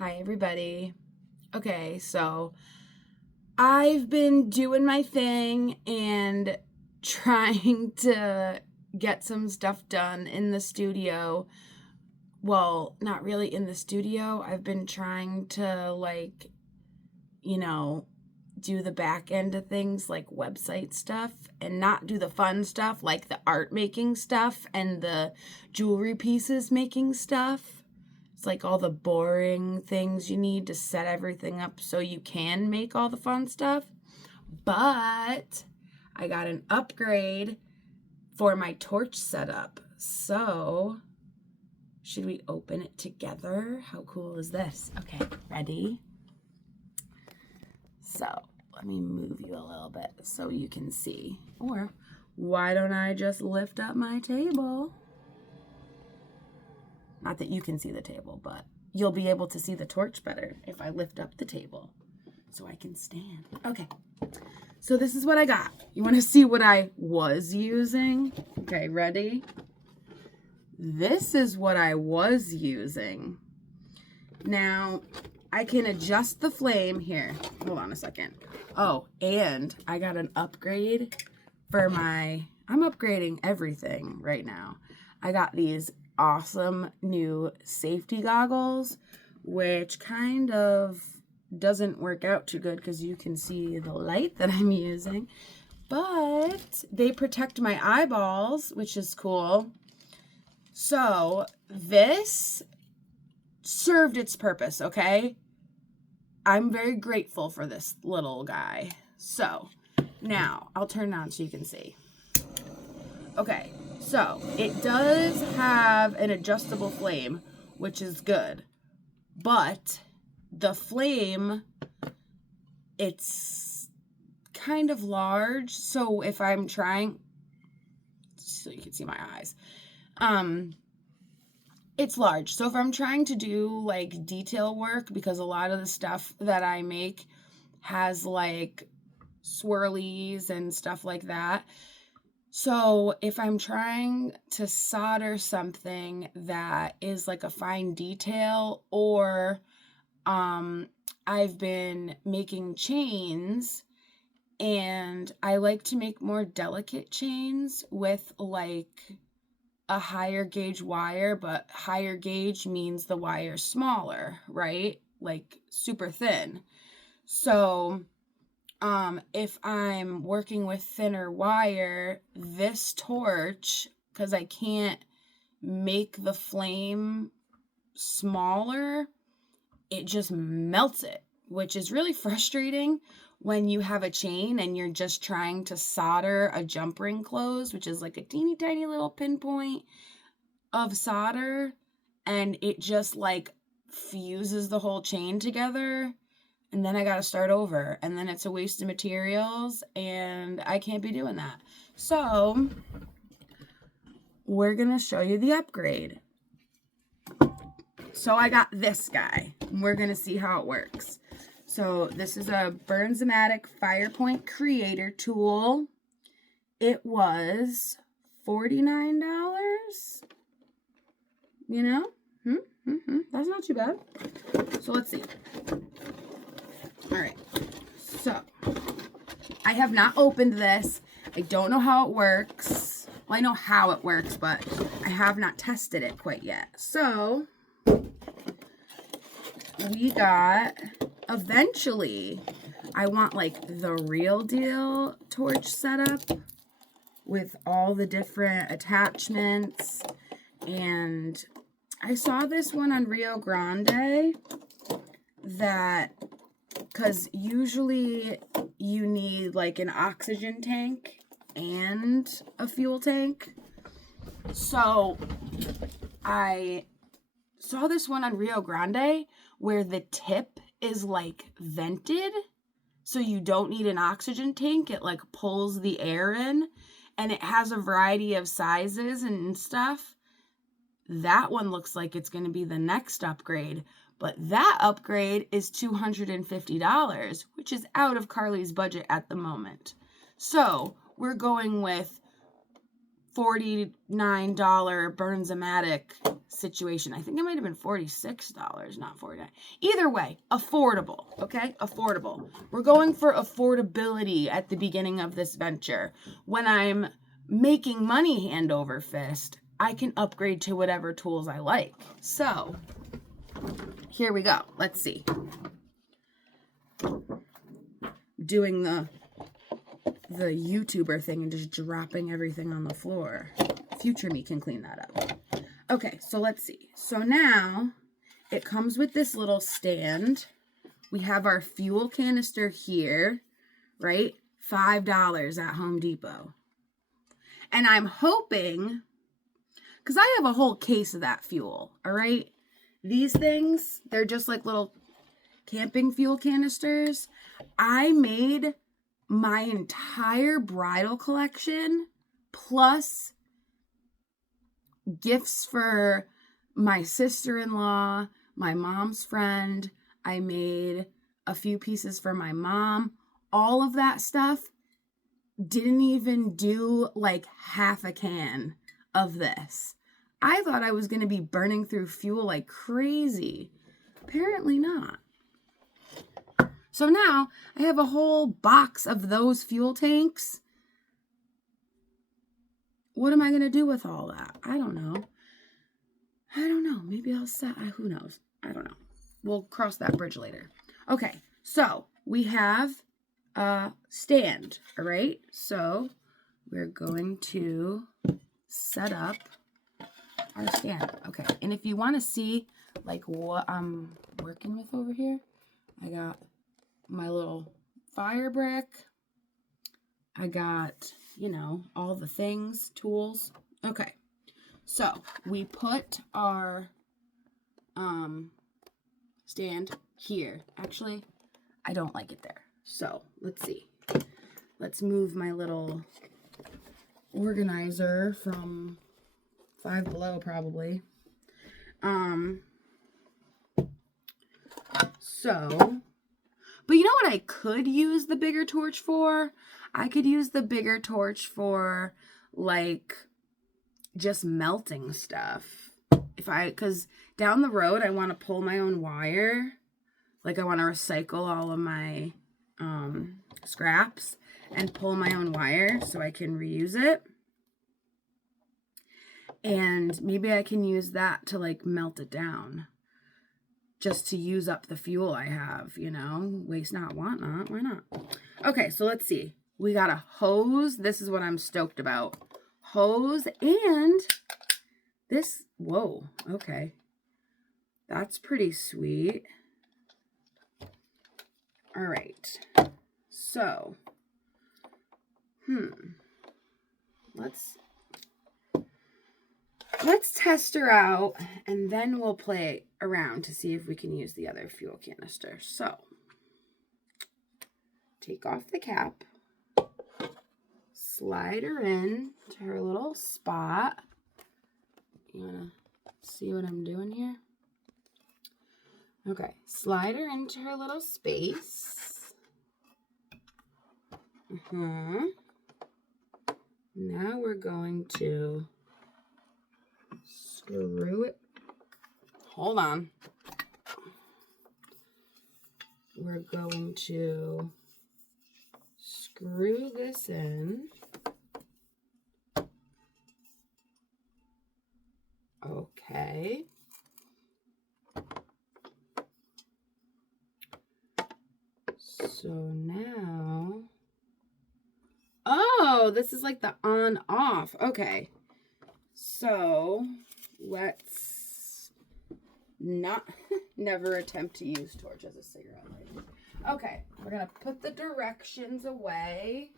Hi, everybody. Okay, so I've been doing my thing and trying to get some stuff done in the studio. Well, not really in the studio. I've been trying to, do the back end of things like website stuff and not do the fun stuff like the art making stuff and the jewelry pieces making stuff. It's like all the boring things you need to set everything up so you can make all the fun stuff. But I got an upgrade for my torch setup. So, should we open it together? How cool is this? Okay, ready? So, let me move you a little bit so you can see. Or, why don't I just lift up my table? Not that you can see the table, but you'll be able to see the torch better if I lift up the table so I can stand. Okay, so this is what I got. You want to see what I was using? Okay, ready? This is what I was using. Now, I can adjust the flame here. Hold on a second. Oh, and I got an upgrade for I'm upgrading everything right now. I got these awesome new safety goggles, which kind of doesn't work out too good because you can see the light that I'm using, but they protect my eyeballs, which is cool. So this served its purpose, okay? I'm very grateful for this little guy. So now I'll turn it on so you can see. Okay, so it does have an adjustable flame, which is good, but the flame, it's kind of large. So if I'm trying, so you can see my eyes, it's large. So if I'm trying to do like detail work, because a lot of the stuff that I make has like swirlies and stuff like that. So if I'm trying to solder something that is like a fine detail, or I've been making chains and I like to make more delicate chains with like a higher gauge wire, but higher gauge means the wire's smaller, right? Like super thin. So if I'm working with thinner wire, this torch, because I can't make the flame smaller, it just melts it, which is really frustrating when you have a chain and you're just trying to solder a jump ring closed, which is like a teeny tiny little pinpoint of solder, and it just like fuses the whole chain together. And then I got to start over, and then it's a waste of materials, and I can't be doing that. So we're going to show you the upgrade. So I got this guy, and we're going to see how it works. So this is a Bernzomatic Firepoint Creator Tool. It was $49. You know? That's not too bad. So let's see. All right, so I have not opened this. I don't know how it works. Well, I know how it works, but I have not tested it quite yet. So we got, eventually, I want like the real deal torch setup with all the different attachments. And I saw this one on Rio Grande that, because usually you need like an oxygen tank and a fuel tank. So I saw this one on Rio Grande where the tip is like vented, so you don't need an oxygen tank. It like pulls the air in, and it has a variety of sizes and stuff. That one looks like it's going to be the next upgrade. But that upgrade is $250, which is out of Carly's budget at the moment. So we're going with $49 Bernzomatic situation. I think it might have been $46, not $49. Either way, affordable, okay? Affordable. We're going for affordability at the beginning of this venture. When I'm making money hand over fist, I can upgrade to whatever tools I like. So, here we go. Let's see. Doing the YouTuber thing and just dropping everything on the floor. Future me can clean that up. Okay, so let's see. So now it comes with this little stand. We have our fuel canister here, right? $5 at Home Depot. And I'm hoping, because I have a whole case of that fuel, all right? These things, they're just like little camping fuel canisters. I made my entire bridal collection plus gifts for my sister-in-law, my mom's friend. I made a few pieces for my mom. All of that stuff didn't even do like half a can of this. I thought I was going to be burning through fuel like crazy. Apparently not. So now I have a whole box of those fuel tanks. What am I going to do with all that? I don't know. Maybe I'll sell. Who knows? I don't know. We'll cross that bridge later. Okay, so we have a stand, all right? So we're going to set up our stand. Okay, and if you want to see like what I'm working with over here, I got my little fire brick. I got, all the things, tools. Okay, so we put our stand here. Actually, I don't like it there. So let's see. Let's move my little organizer from Five Below probably. But you know what I could use the bigger torch for? I could use the bigger torch for like just melting stuff. Because down the road, I want to pull my own wire. Like I want to recycle all of my scraps and pull my own wire so I can reuse it. And maybe I can use that to like melt it down. Just to use up the fuel I have, waste not, want not, why not? Okay, so let's see. We got a hose. This is what I'm stoked about. Hose and this, whoa, okay. That's pretty sweet. All right, so, let's test her out, and then we'll play around to see if we can use the other fuel canister. So, take off the cap, slide her in to her little spot. You want to see what I'm doing here? Okay, slide her into her little space. Now we're going to screw it. Hold on. We're going to screw this in. Okay. So now, oh, this is like the on off. Okay. So let's not never attempt to use torch as a cigarette lighter. Okay, we're gonna put the directions away.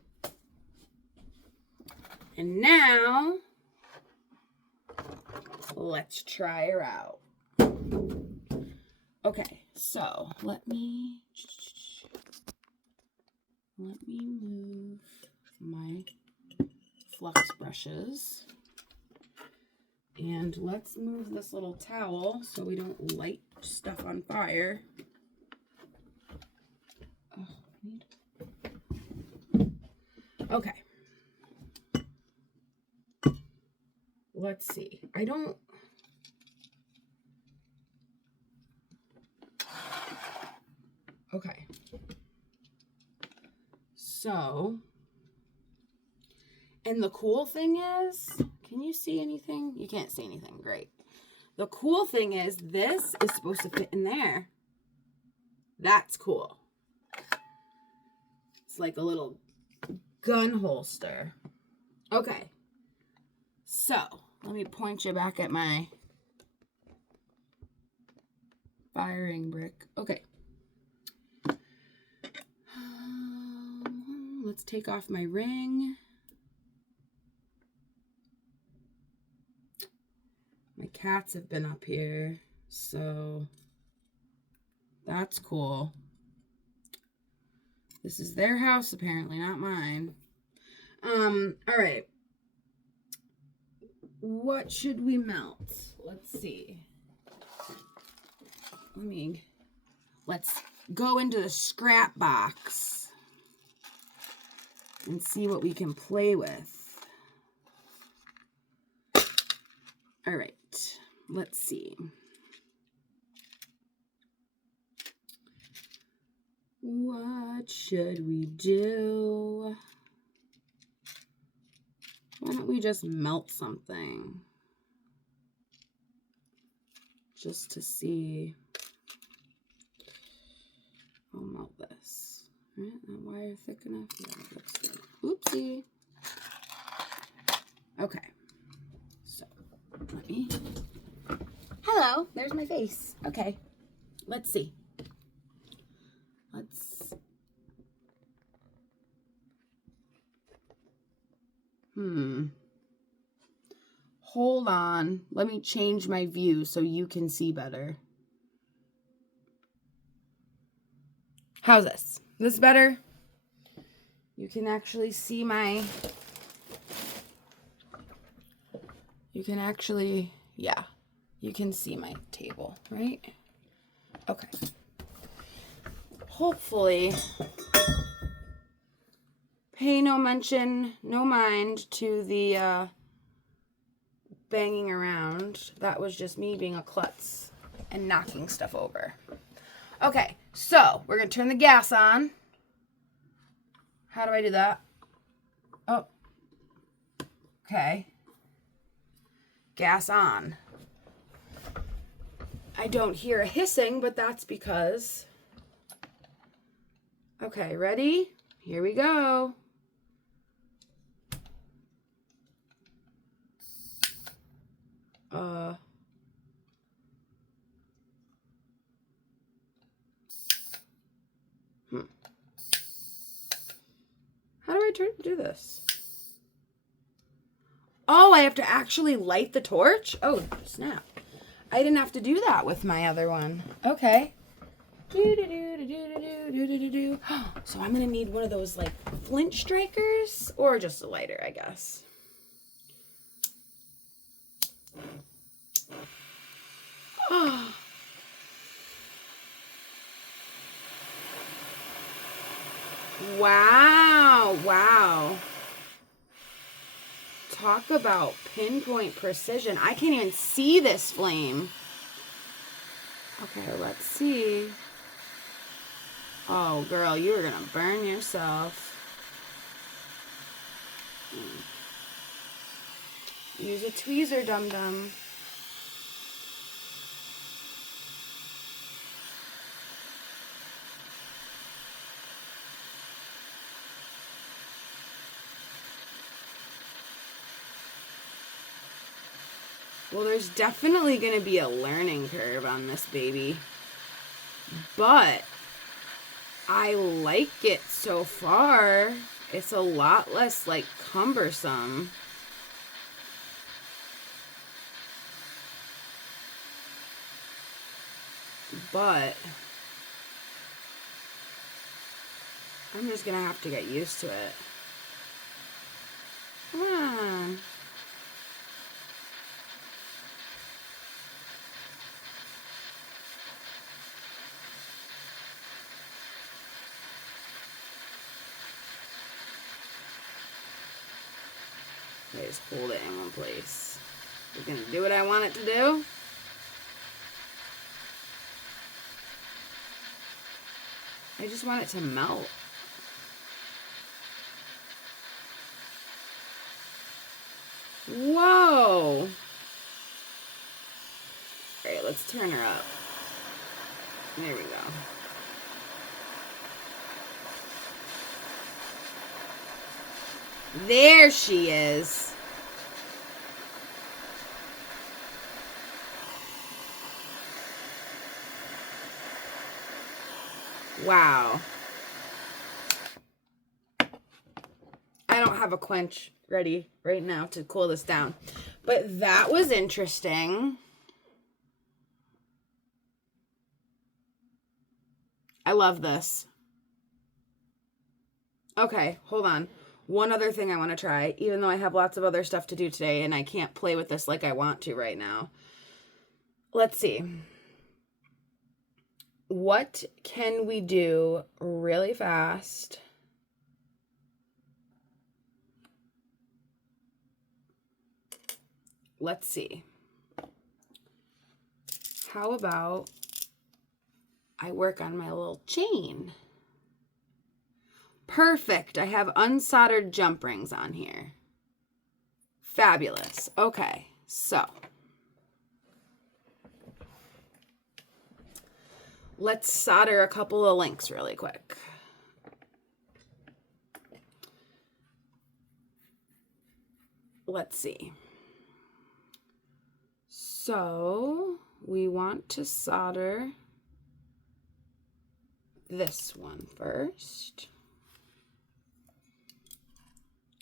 And now let's try her out. Okay, so let me move my flux brushes. And let's move this little towel so we don't light stuff on fire. Okay. Let's see. I don't So, and the cool thing is, can you see anything? You can't see anything. Great. The cool thing is this is supposed to fit in there. That's cool. It's like a little gun holster. Okay. So, let me point you back at my firing brick. Okay. Let's take off my ring. My cats have been up here, so that's cool. This is their house, apparently, not mine. All right. What should we melt? Let's see. Let's go into the scrap box and see what we can play with. All right, let's see. What should we do? Why don't we just melt something? Just to see. I'll melt this. All right, that wire thick enough? Yeah, that looks good. Oopsie. Okay. So, let me... Hello, there's my face. Okay, let's see. Hold on. Let me change my view so you can see better. How's this? This better? You can actually see my... You can actually... Yeah. You can see my table, right? Okay. Hopefully... Pay no mention, no mind to the banging around. That was just me being a klutz and knocking stuff over. Okay, so we're going to turn the gas on. How do I do that? Oh. Okay. Gas on. I don't hear a hissing, but that's because... Okay, ready? Here we go. How do I do this? Oh, I have to actually light the torch? Oh, snap. I didn't have to do that with my other one. Okay. So I'm going to need one of those, like, flint strikers or just a lighter, I guess. Oh. Wow. Wow. Talk about pinpoint precision. I can't even see this flame. Okay, let's see. Oh, girl, you are going to burn yourself. Use a tweezer, dum-dum. Well, there's definitely going to be a learning curve on this baby. But I like it so far. It's a lot less, like, cumbersome. But I'm just going to have to get used to it. Come on. I just hold it in one place. It's gonna do what I want it to do. I just want it to melt. Whoa. All right, let's turn her up. There we go. There she is. Wow. I don't have a quench ready right now to cool this down. But that was interesting. I love this. Okay, hold on. One other thing I want to try, even though I have lots of other stuff to do today and I can't play with this like I want to right now. Let's see. What can we do really fast? Let's see. How about I work on my little chain? Perfect. I have unsoldered jump rings on here. Fabulous. Okay, so let's solder a couple of links really quick. Let's see. So we want to solder this one first.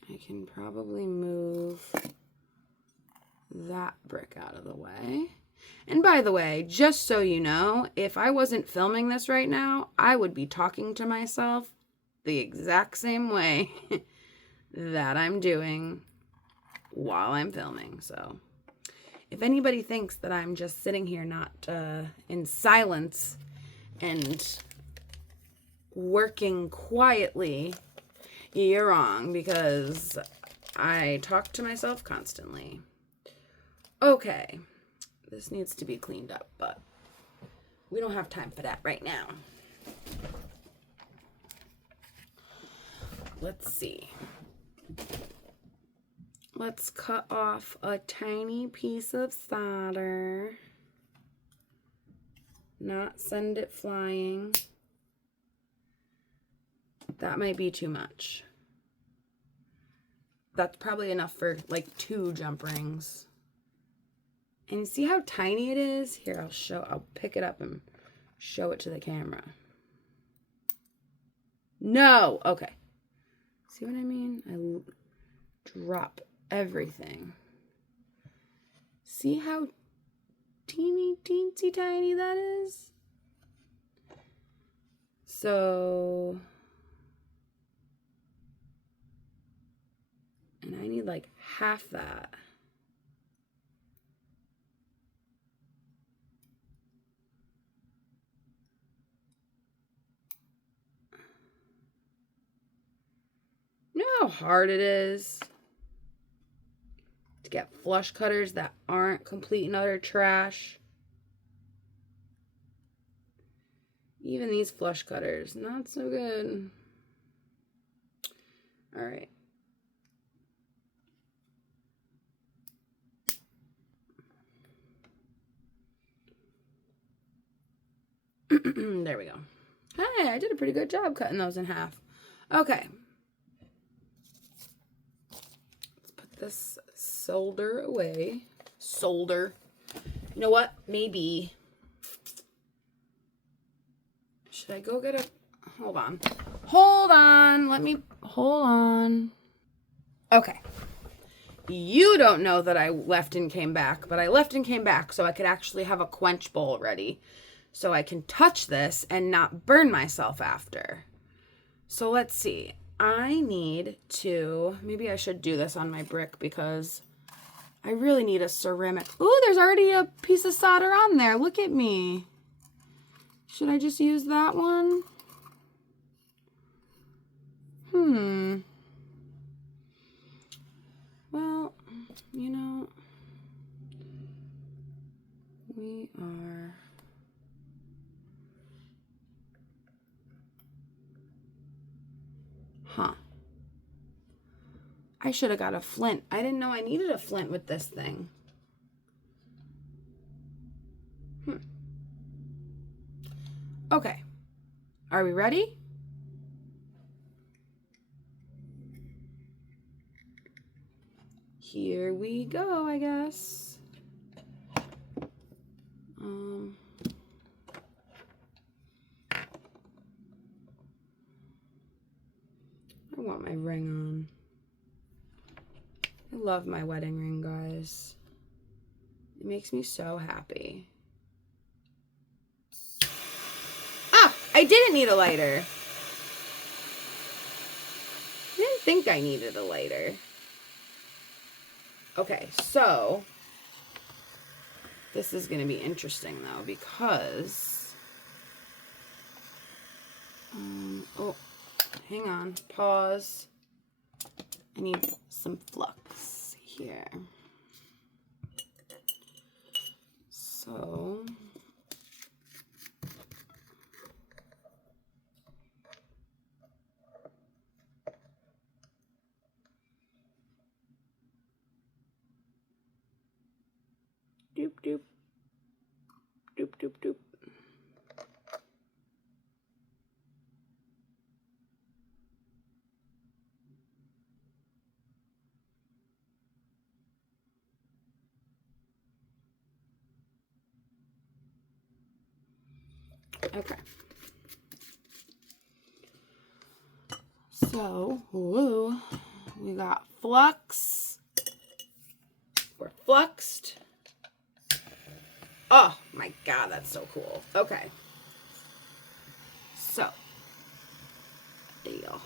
I can probably move that brick out of the way. And by the way, just so you know, if I wasn't filming this right now, I would be talking to myself the exact same way that I'm doing while I'm filming. So if anybody thinks that I'm just sitting here not in silence and working quietly, you're wrong, because I talk to myself constantly. Okay, this needs to be cleaned up, but we don't have time for that right now. Let's see. Let's cut off a tiny piece of solder. Not send it flying. That might be too much. That's probably enough for like 2 jump rings. And see how tiny it is? Here, I'll pick it up and show it to the camera. No! Okay. See what I mean? I drop everything. See how teensy tiny that is? So, and I need like half that. You know how hard it is to get flush cutters that aren't complete and utter trash? Even these flush cutters, not so good. All right. There we go. Hey, I did a pretty good job cutting those in half. Okay. Let's put this solder away. Solder. You know what? Maybe. Should I go get a... Hold on. Hold on. Hold on. Okay. You don't know that I left and came back, but I left and came back so I could actually have a quench bowl ready. So I can touch this and not burn myself after. So let's see. I need to... Maybe I should do this on my brick because I really need a ceramic... Ooh, there's already a piece of solder on there. Look at me. Should I just use that one? Well, you know, we are... Huh. I should have got a flint. I didn't know I needed a flint with this thing. Okay. Are we ready? Here we go, I guess. I want my ring on. I love my wedding ring, guys. It makes me so happy. Ah, I didn't need a lighter. I didn't think I needed a lighter. Okay, so this is going to be interesting though because oh, hang on, pause. I need some flux here. So doop doop doop doop doop. Okay. So, woo, we got flux. We're fluxed. Oh my God, that's so cool. Okay. So, deal.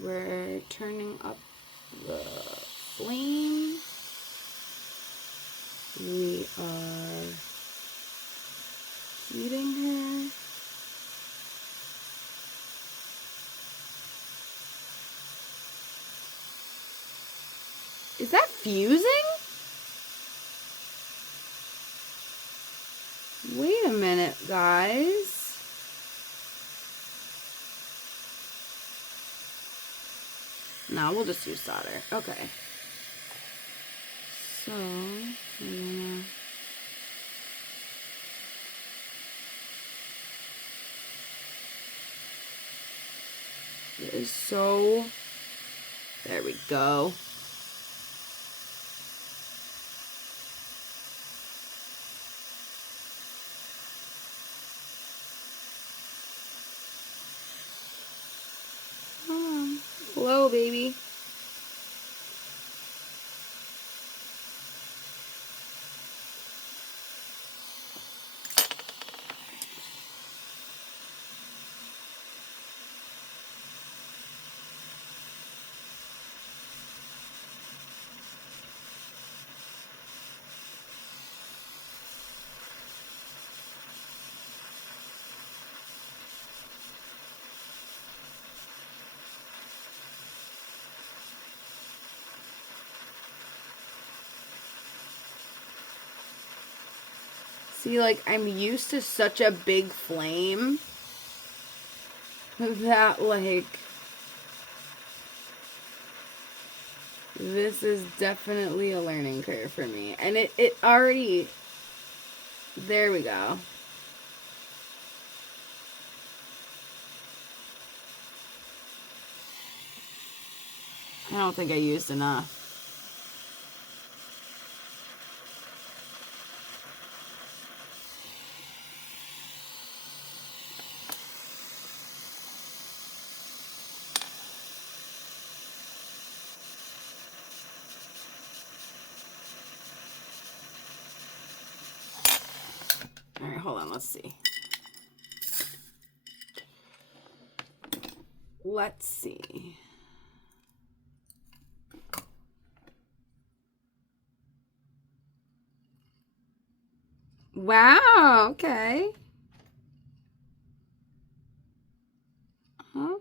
We're turning up the flame. We are heating her. Is that fusing? Wait a minute, guys. No, we'll just use solder. Okay. So, we're gonna... It is so... There we go. Hello, baby. See, like, I'm used to such a big flame that, like, this is definitely a learning curve for me. And it already, there we go. I don't think I used enough. All right, hold on, let's see. Let's see. Wow, okay. Huh?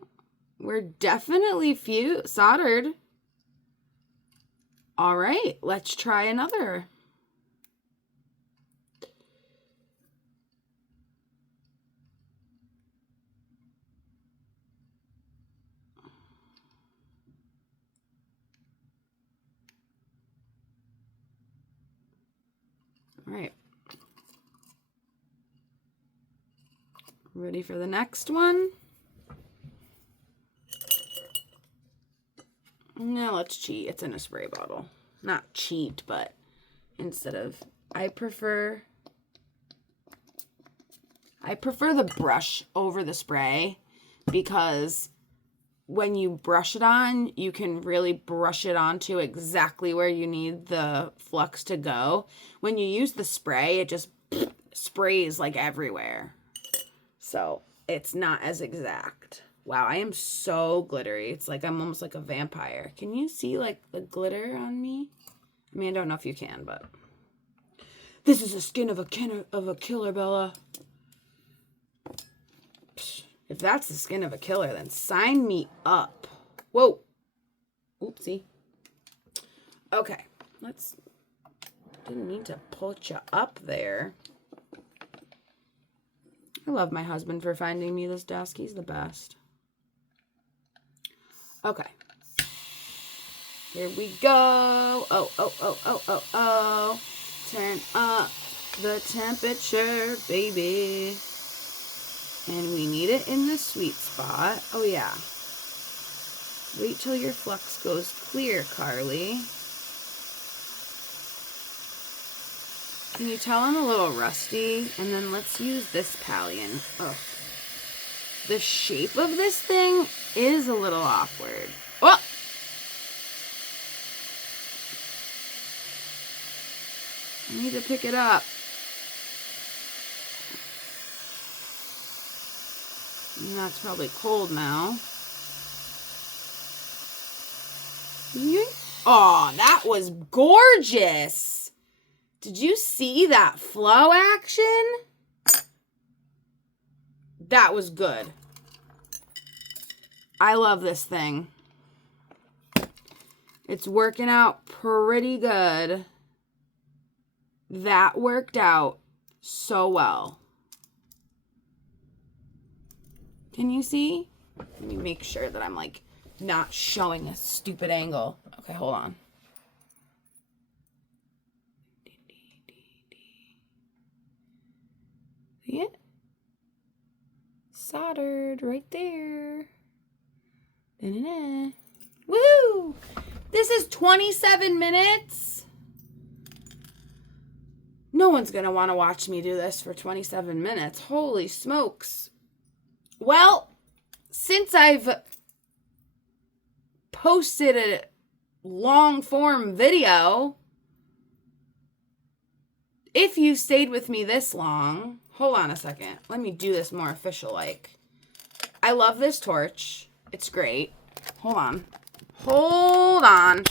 We're definitely soldered. All right, let's try another. All right. Ready for the next one? Now let's cheat. It's in a spray bottle. Not cheat, but instead of... I prefer the brush over the spray because when you brush it on, you can really brush it onto exactly where you need the flux to go. When you use the spray, it just sprays like everywhere. So it's not as exact. Wow, I am so glittery. It's like I'm almost like a vampire. Can you see like the glitter on me? I mean, I don't know if you can, but this is the skin of a killer, Bella. If that's the skin of a killer, then sign me up. Whoa. Oopsie. Okay, didn't mean to put you up there. I love my husband for finding me this desk. He's the best. Okay. Here we go. Oh. Turn up the temperature, baby. And we need it in the sweet spot. Oh, yeah. Wait till your flux goes clear, Carly. Can you tell I'm a little rusty? And then let's use this pallion. Ugh. The shape of this thing is a little awkward. Oh! I need to pick it up. And that's probably cold now. Oh, that was gorgeous. Did you see that flow action? That was good. I love this thing. It's working out pretty good. That worked out so well. Can you see? Let me make sure that I'm like not showing a stupid angle. Okay, hold on. See it? Soldered right there. Da-da-da. Woo! This is 27 minutes. No one's going to want to watch me do this for 27 minutes. Holy smokes. Well, since I've posted a long form video, if you stayed with me this long, hold on a second. Let me do this more official like. I love this torch. It's great. Hold on. Hold on.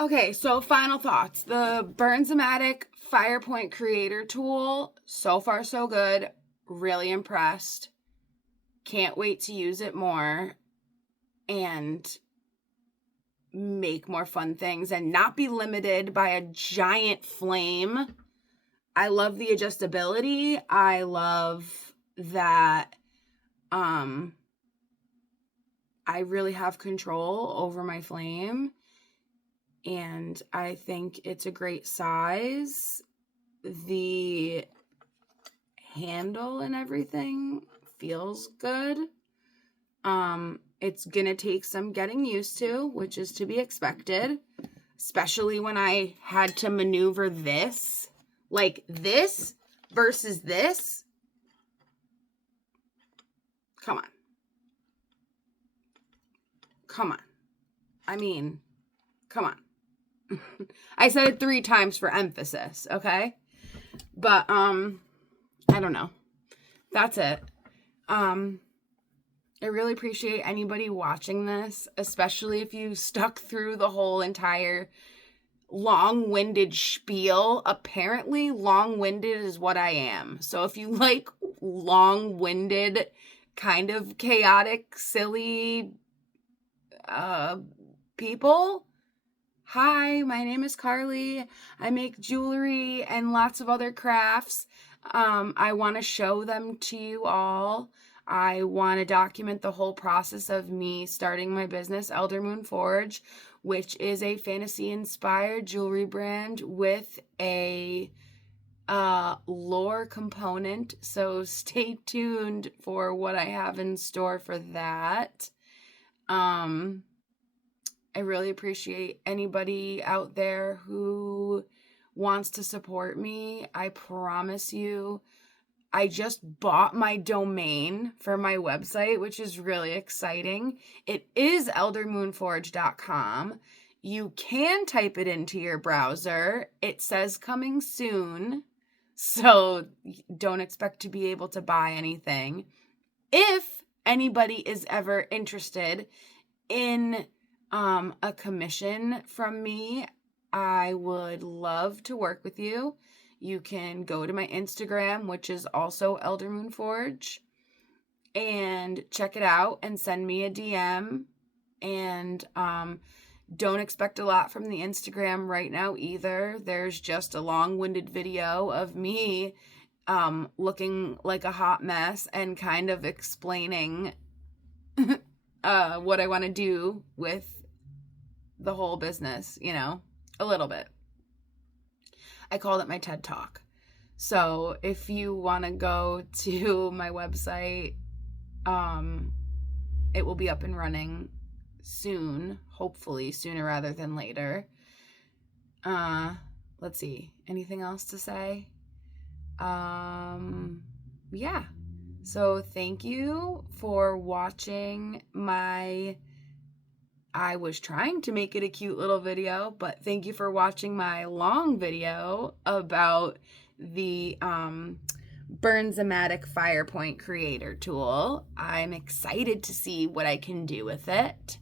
Okay, so final thoughts. The Bernzomatic Firepoint Creator Tool, so far so good. Really impressed. Can't wait to use it more and make more fun things and not be limited by a giant flame. I love the adjustability. I love that I really have control over my flame. And I think it's a great size. The handle and everything feels good. It's gonna take some getting used to, which is to be expected, especially when I had to maneuver this, like this versus this. Come on. Come on. I mean, come on. I said it 3 times for emphasis, okay? But, I don't know. That's it. I really appreciate anybody watching this, especially if you stuck through the whole entire long-winded spiel. Apparently, long-winded is what I am. So if you like long-winded, kind of chaotic, silly people, hi, my name is Carly. I make jewelry and lots of other crafts. I want to show them to you all. I want to document the whole process of me starting my business, Eldermoon Forge, which is a fantasy-inspired jewelry brand with a lore component. So stay tuned for what I have in store for that. I really appreciate anybody out there who wants to support me. I promise you, I just bought my domain for my website, which is really exciting. It is eldermoonforge.com. You can type it into your browser. It says coming soon, so don't expect to be able to buy anything. If anybody is ever interested in a commission from me, I would love to work with you. You can go to my Instagram, which is also Eldermoon Forge, and check it out and send me a DM. And don't expect a lot from the Instagram right now either. There's just a long-winded video of me looking like a hot mess and kind of explaining what I want to do with the whole business, you know, a little bit. I called it my TED Talk. So if you want to go to my website, it will be up and running soon, hopefully sooner rather than later. Let's see, anything else to say? Yeah. So thank you for watching I was trying to make it a cute little video, but thank you for watching my long video about the Bernzomatic Firepoint creator tool. I'm excited to see what I can do with it.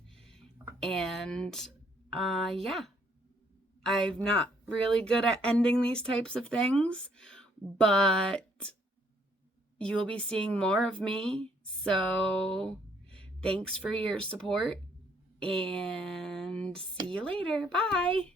And yeah, I'm not really good at ending these types of things, but you'll be seeing more of me. So thanks for your support. And see you later. Bye.